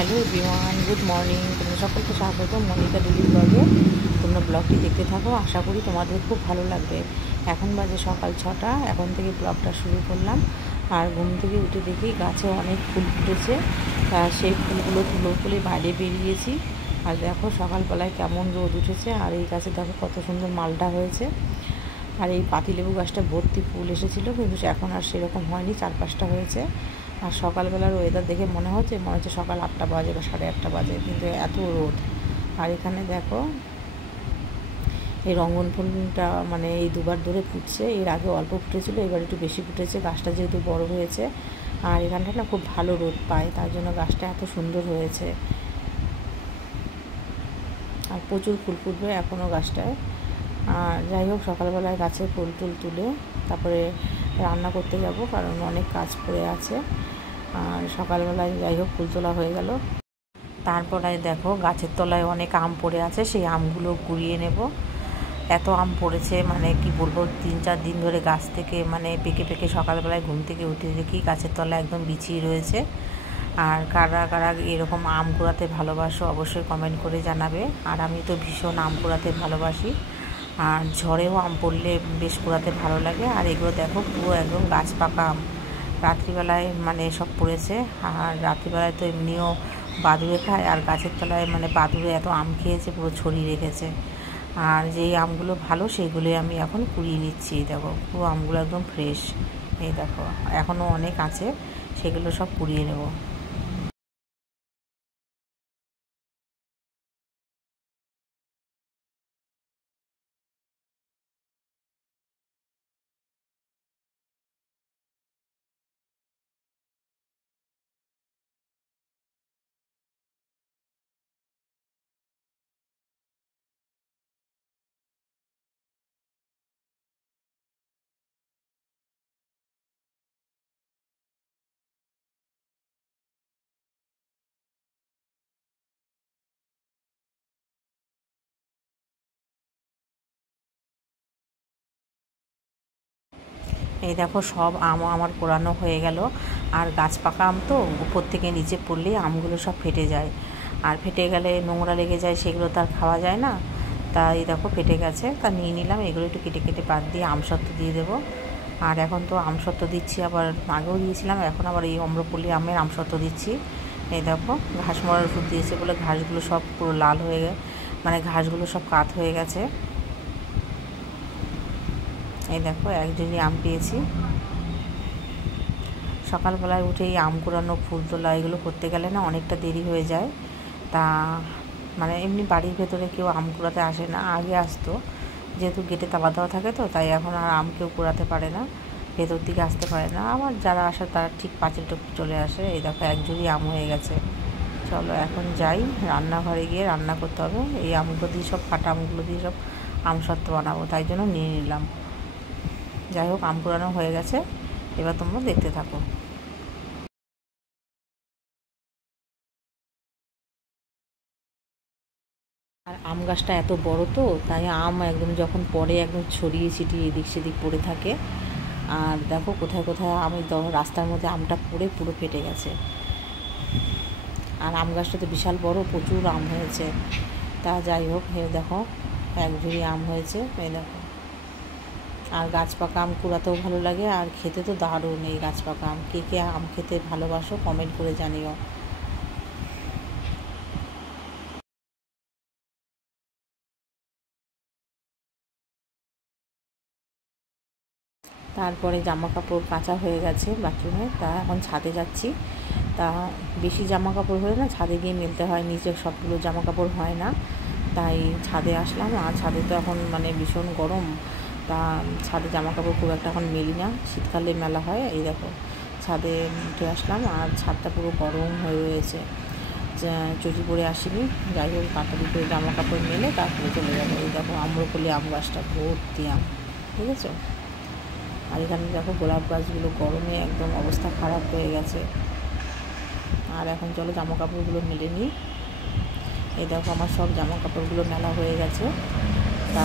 Hello everyone, good morning. তোমরা সকলকে স্বাগত মনিকা ডেলি ব্লগে। তোমরা ব্লগটি দেখতে থাকো, আশা করি তোমাদের খুব ভালো লাগবে। এখন বাজে সকাল 6টা, এখন থেকে ব্লগটা শুরু করলাম। আর ঘুম থেকে উঠে দেখি গাছে অনেক ফুল ফুটেছে, সেই ফুলগুলো তুলে বাইরে বেরিয়েছি। আর দেখো সকালবেলায় কেমন রোদ উঠেছে, আর এই গাছে দেখো কত সুন্দর মালটা হয়েছে। আর এই পাতিলেবু গাছটা ভর্তি ফুল এসেছিলো, কিন্তু এখন আর সেরকম হয়নি, 4-5টা হয়েছে। আর সকালবেলার ওয়েদার দেখে মনে হচ্ছে সকাল 8টা বাজে বা 8:30 বাজে, কিন্তু এত রোদ। আর এখানে দেখো এই রঙ্গন ফুলটা মানে এই দুবার ধরে ফুটছে, এর আগে অল্প ফুটেছিল, এবার একটু বেশি ফুটেছে, গাছটা যেহেতু বড় হয়েছে। আর এখানটা না খুব ভালো রোদ পায়, তার জন্য গাছটা এত সুন্দর হয়েছে। আর প্রচুর ফুল ফুটবে এখনও গাছটায়। আর যাই হোক, সকালবেলায় গাছে ফুল টুল তুলে তারপরে রান্না করতে যাব, কারণ অনেক কাজ পড়ে আছে। আর সকালবেলায় যাই হোক ফুল তোলা হয়ে গেল। তারপরে দেখো গাছের তলায় অনেক আম পড়ে আছে, সেই আমগুলো কুড়িয়ে নেব। এত আম পড়েছে মানে কি বলবো, 3-4 দিন ধরে গাছ থেকে মানে পেকে পেকে সকালবেলায় ঘুম থেকে উঠে দেখি গাছের তলায় একদম বিছিয়ে রয়েছে। আর কারা কারা এরকম আম কুড়াতে ভালোবাসো অবশ্যই কমেন্ট করে জানাবে। আর আমি তো ভীষণ আম কুড়াতে ভালোবাসি, আর ঝড়েও আম পড়লে বেশ কুড়াতে ভালো লাগে। আর এগুলো দেখো পুরো একদম গাছ পাকা আম, রাত্রিবেলায় মানে সব পড়েছে। আর রাত্রিবেলায় তো এমনিও বাদুড়ে খায়, আর গাছের তলায় মানে বাদুড়ে এত আম খেয়েছে, পুরো ছড়িয়ে রেখেছে। আর যেই আমগুলো ভালো সেইগুলোই আমি এখন কুড়িয়ে নিচ্ছি। দেখো পুরো আমগুলো একদম ফ্রেশ, এই দেখো এখনও অনেক আছে, সেগুলো সব কুড়িয়ে নেব। এই দেখো সব আম আমার পোড়ানো হয়ে গেল। আর গাছ পাকা আম তো উপর থেকে নিচে পড়লেই আমগুলো সব ফেটে যায়, আর ফেটে গেলে নোংরা লেগে যায়, সেগুলো তো আর খাওয়া যায় না। তাই দেখো ফেটে গেছে, তা নিয়ে নিলাম। এগুলো একটু কেটে কেটে বাদ দিয়ে আমসত্ত্ব দিয়ে দেবো। আর এখন তো আমসত্ত্ব দিচ্ছি, আবার আগেও দিয়েছিলাম, এখন আবার এই অম্রপল্লী আমের আমসত্ত্ব দিচ্ছি। এই দেখো ঘাস মরার ওষুধ দিয়েছে বলে ঘাসগুলো সব পুরো লাল হয়ে মানে ঘাসগুলো সব কাত হয়ে গেছে। এই দেখো 1 ঝুড়ি আম পেয়েছি। সকালবেলায় উঠেই আম কুড়ানো, ফুল তোলা এগুলো করতে গেলে না অনেকটা দেরি হয়ে যায়। তা মানে এমনি বাড়ির ভেতরে কেউ আম কুড়াতে আসে না, আগে আসতো, যেহেতু গেটে তালা দেওয়া থাকে তো, তাই এখন আর আম কেউ কুড়াতে পারে না, ভেতর দিকে আসতে পারে না। আবার যারা আসে তারা ঠিক পাঁচিলটা চলে আসে। এই দেখো 1 ঝুড়ি আম হয়ে গেছে। চলো এখন যাই, রান্নাঘরে গিয়ে রান্না করতে হবে। এই আমগুলো দিয়ে সব ফাটা আমগুলো দিয়ে সব আমসত্ত্ব বানাবো, তাই জন্য নিয়ে নিলাম। যাই হোক আম কুড়ানো হয়ে গেছে, এবার তোমরা দেখতে থাকো। আর আম গাছটা এত বড় তো, তাই আম একদম যখন পড়ে একদম ছড়িয়ে ছিটিয়ে এদিক সেদিক পড়ে থাকে। আর দেখো কোথায় কোথায় আমি রাস্তার মধ্যে আমটা পড়ে পুরো ফেটে গেছে। আর আম গাছটা তো বিশাল বড়, প্রচুর আম হয়েছে। তা যাই হোক, দেখো 1 ঝুড়ি আম হয়েছে, এই দেখো। আর গাছ পাকা আম কুড়াতেও ভালো লাগে, আর খেতে তো দারুণ এই গাছ পাকা আম। কে কে আম খেতে ভালোবাসো কমেন্ট করে জানিও। তারপরে জামা কাপড় কাচা হয়ে গেছে বাথরুমে, তা এখন ছাদে যাচ্ছি। তা বেশি জামা কাপড় হলে না ছাদে গিয়ে মেলতে হয়, নিচে সবগুলো জামা কাপড় হয় না, তাই ছাদে আসলাম। আর ছাদে তো এখন মানে ভীষণ গরম, তা ছাদে জামা কাপড় খুব একটা এখন মেলি না, শীতকালে মেলা হয়। এই দেখো ছাদে উঠে আসলাম, আর ছাদটা পুরো গরম হয়ে রয়েছে, চটি পরে আসিনি। যাই হোক তাড়াতাড়ি করে জামা কাপড় মেলে তারপরে চলে যাবো। এই দেখো আম্রপলি আম গাছটা ভর্তি আম, ঠিক আছে। আর এখানে দেখো গোলাপ গাছগুলো গরমে একদম অবস্থা খারাপ হয়ে গেছে। আর এখন চলো জামা কাপড়গুলো মেলে নিই। এই দেখো আমার সব জামা কাপড়গুলো মেলা হয়ে গেছে। তা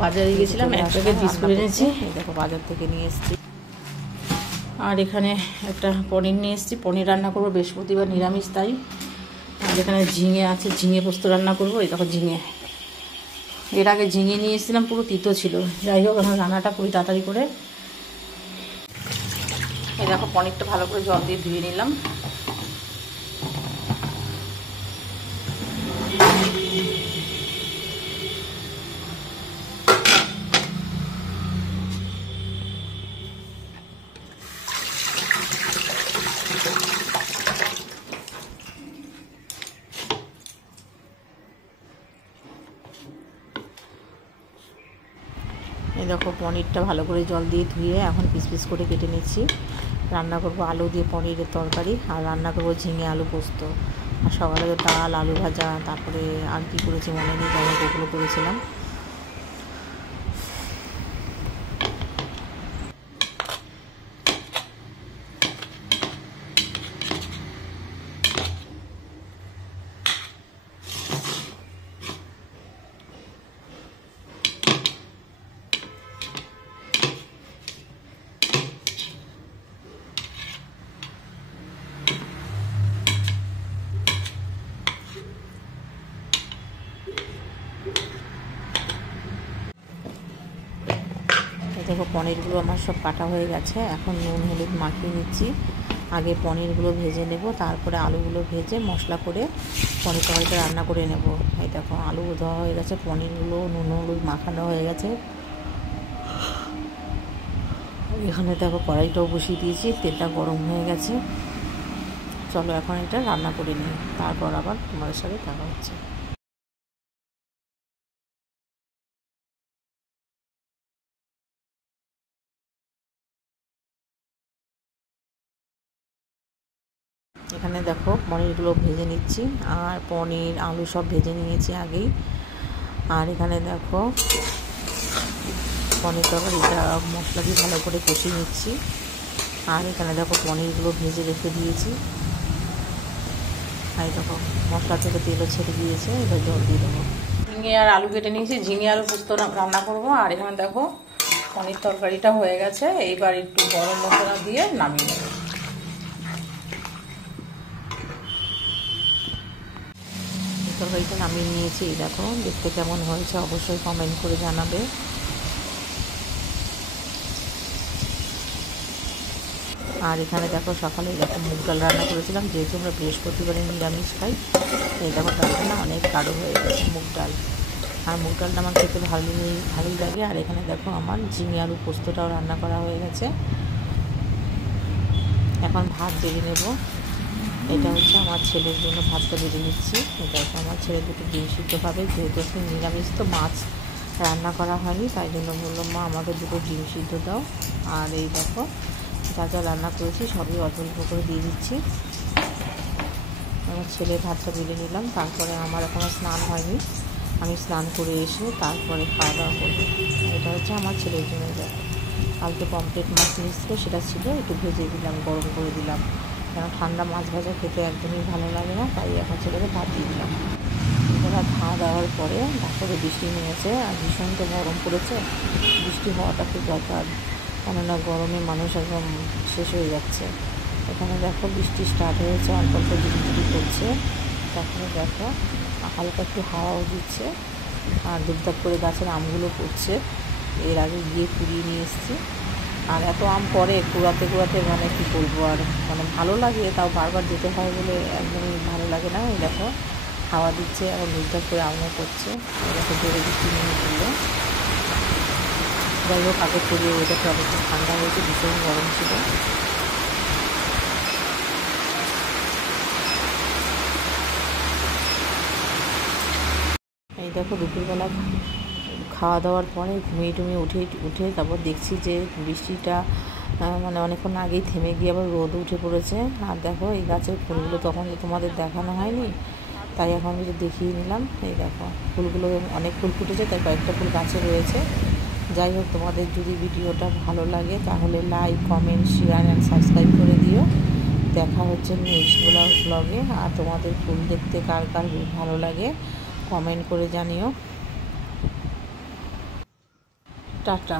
বাজারে গেছিলাম, 1 প্যাকেট বিস্কুট এনেছি, এই দেখো বাজার থেকে নিয়ে এসেছি। আর এখানে একটা পনির নিয়ে এসেছি, পনির রান্না করবো, বৃহস্পতিবার নিরামিষ তাই। আর এখানে ঝিঙে আছে, ঝিঙে পোস্ত রান্না করবো। এই দেখো ঝিঙে, এর আগে ঝিঙে নিয়ে এসেছিলাম, পুরো তিতো ছিল। যাই হোক এখন রান্নাটা খুবই তাড়াতাড়ি করে। এই দেখো পনিরটা ভালো করে জল দিয়ে ধুয়ে নিলাম। এই দেখো পনিরটা ভালো করে জল দিয়ে ধুয়ে এখন পিস পিস করে কেটে নিচ্ছি। রান্না করবো আলু দিয়ে পনিরের তরকারি, আর রান্না করবো ঝিঙে আলু পোস্ত। আর সকালে তো ডাল, আলু ভাজা, তারপরে আর কি করেছি মনে নেই, যাই হোক ওগুলো করেছিলাম। দেখো পনিরগুলো আমার সব কাটা হয়ে গেছে, এখন নুন হলুদ মাখিয়ে নিচ্ছি। আগে পনিরগুলো ভেজে নেব, তারপরে আলুগুলো ভেজে মশলা করে পনির তরকারিটা রান্না করে নেব। এই দেখো আলু ধোয়া হয়ে গেছে, পনিরগুলো নুন হলুদ মাখানো হয়ে গেছে। এখানে দেখো কড়াইটাও বসিয়ে দিয়েছি, তেলটা গরম হয়ে গেছে। চলো এখন এটা রান্না করে নিই, তারপর আবার তোমাদের সাথে দেখা হচ্ছে। এখানে দেখো পনিরগুলো ভেজে নিচ্ছি, আর পনির আলু সব ভেজে নিয়েছি আগেই। আর এখানে দেখো পনির তরকারিটা মশলা দিয়ে ভালো করে কষিয়ে নিচ্ছি। আর এখানে দেখো পনিরগুলো ভেজে রেখে দিয়েছি। আর দেখো মশলা থেকে তেলও ছেড়ে দিয়েছে, এবার জল দিয়ে দেবো। ঝিঙে আর আলু কেটে নিয়েছি, ঝিঙে আলু পোস্ত রান্না করবো। আর এখানে দেখো পনির তরকারিটা হয়ে গেছে, এইবার একটু গরম মশলা দিয়ে নামিয়ে নেবো। তরকারিটা নামিয়ে নিয়েছি, দেখো দেখতে কেমন হয়েছে অবশ্যই কমেন্ট করে জানাবে। আর এখানে দেখো সকালে এরকম মুগ ডাল রান্না করেছিলাম, যেহেতু আমরা বৃহস্পতিবারে নিরামিষ খাই। এই দেখো ডালটা না অনেক গাঢ় হয়ে গেছে মুগ ডাল, আর মুগ ডালটা আমার খেতে ভালোই লাগে। আর এখানে দেখো আমার ঝিঙে আলু পোস্তটাও রান্না করা হয়ে গেছে। এখন ভাত বেড়ে নেব। এটা হচ্ছে আমার ছেলের জন্য ভাতটা বেড়ে নিচ্ছি। এটা হচ্ছে আমার ছেলে দুটো ডিম সিদ্ধ খাবে, যেহেতু এখন নিরামিষ তো মাছ রান্না করা হয়নি, তাই জন্য বললাম মা আমাকে দুটো ডিম সিদ্ধ দাও। আর এই দেখো যা যা রান্না করেছি সবই অল্প অল্প করে দিয়ে দিচ্ছি। আমার ছেলের ভাতটা বেড়ে নিলাম, তারপরে আমার এখনও স্নান হয়নি, আমি স্নান করে এসে তারপরে খাওয়া দাওয়া করবো। এটা হচ্ছে আমার ছেলের জন্য। দেখো কালকে পমফ্রেট মাছ নিয়েছিল, সেটা ছিল, একটু ভেজে দিলাম, গরম করে দিলাম, কারণ ঠান্ডা মাছ ভাজা খেতে একদমই ভালো লাগে না, তাই এখন ছেলেকে ভাত দিয়ে দিলাম। এবার খাওয়া দাওয়ার পরে তারপরে বৃষ্টি নেমেছে, আর ভীষণ তো গরম পড়েছে। বৃষ্টি হওয়াটা খুব দরকার, কেননা গরমে মানুষ একদম শেষ হয়ে যাচ্ছে। এখানে দেখো বৃষ্টি স্টার্ট হয়েছে, অল্প অল্প ঝিরিঝিরি করছে। তারপরে দেখো হালকা একটু হাওয়াও দিচ্ছে, আর দুপদাপ করে গাছের আমগুলো পড়ছে। এর আগে গিয়ে কুড়িয়ে নিয়ে এসেছি। আর এত আম পরে কুড়াতে কুড়াতে মানে কী বলবো, আর মানে ভালো লাগে, তাও বারবার যেতে হয় বলে একদমই ভালো লাগে না। এই দেখো হাওয়া দিচ্ছে, আর দুপদাপ করে আমও পড়ছে। দেখো জোরে বৃষ্টি নিয়ে দিলে। যাই হোক আগের থেকে ওয়েদারটা অনেকটা ঠান্ডা হয়েছে, ভীষণ গরম ছিল। এই দেখো দুপুরবেলা খাওয়া দাওয়ার পরে ঘুমিয়ে টুমিয়ে উঠে তারপর দেখছি যে বৃষ্টিটা মানে অনেকক্ষণ আগেই থেমে গিয়ে আবার রোদ উঠে পড়েছে। আর দেখো এই গাছের ফুলগুলো তখন তো তোমাদের দেখানো হয়নি, তাই এখন একটু দেখিয়ে নিলাম। এই দেখো ফুলগুলো অনেক ফুল ফুটেছে, তাই কয়েকটা ফুল গাছে রয়েছে। যাই হোক তোমাদের যদি ভিডিওটা ভালো লাগে তাহলে like, comment, share and subscribe করে দিও। দেখা হচ্ছে নেক্সট ব্লগে। আর তোমাদের ফুল দেখতে কার কার ভালো লাগে কমেন্ট করে জানিও। টাটা।